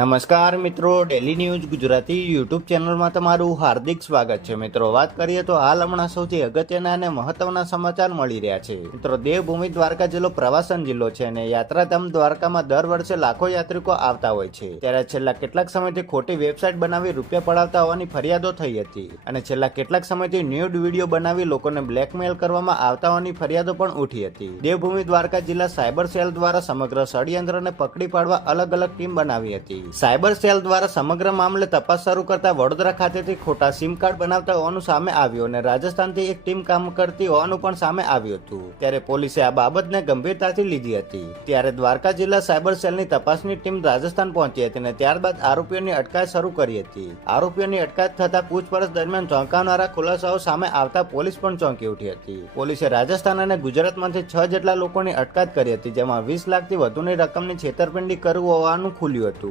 નમસ્કાર મિત્રો, daily news Gujarati YouTube ચેનલમાં તમારું હાર્દિક સ્વાગત છે. મિત્રો, વાત કરીએ તો હાલ હમણાં સૌથી અગત્યના અને મહત્વના સમાચાર મળી રહ્યા છે. મિત્રો, દેવભૂમિ દ્વારકા જિલ્લો પ્રવાસન જિલ્લો છે અને યાત્રાધામ દ્વારકામાં દર વર્ષે લાખો યાત્રિકો આવતા હોય છે. ત્યારે છેલ્લા કેટલાક સમયથી ખોટી વેબસાઇટ બનાવી રૂપિયા પડાવતા હોવાની ફરિયાદો થઈ હતી અને છેલ્લા કેટલાક સમયથી ન્યૂડ વિડીયો બનાવી લોકોને બ્લેકમેલ કરવામાં આવતા હોવાની ફરિયાદો પણ ઉઠી હતી. દેવભૂમિ દ્વારકા જિલ્લા સાયબર સેલ દ્વારા સમગ્ર ષડયંત્રને પકડી પાડવા અલગ અલગ ટીમ બનાવી હતી. સાયબર સેલ દ્વારા સમગ્ર મામલે તપાસ શરૂ કરતા વડોદરા ખાતેથી ખોટા સિમ કાર્ડ બનાવતા હોવાનું સામે આવ્યું અને રાજસ્થાનથી એક ટીમ કામ કરતી હોવાનું પણ સામે આવ્યું હતું. ત્યારે પોલીસે આ બાબતને ગંભીરતાથી લીધી હતી. ત્યારે દ્વારકા જિલ્લા સાયબર સેલની તપાસની ટીમ રાજસ્થાન પહોંચી હતી અને ત્યારબાદ આરોપીઓની અટકાયત શરૂ કરી હતી. આરોપીઓની અટકાયત થતા પૂછપરછ દરમિયાન ચોંકાવનારા ખુલાસાઓ સામે આવતા પોલીસ પણ ચોંકી ઉઠી હતી. પોલીસે રાજસ્થાન અને ગુજરાતમાંથી 6 જેટલા લોકોની અટકાયત કરી હતી, જેમાં 20 લાખથી વધુની રકમની છેતરપિંડી કરવું હોવાનું ખુલ્યું હતું.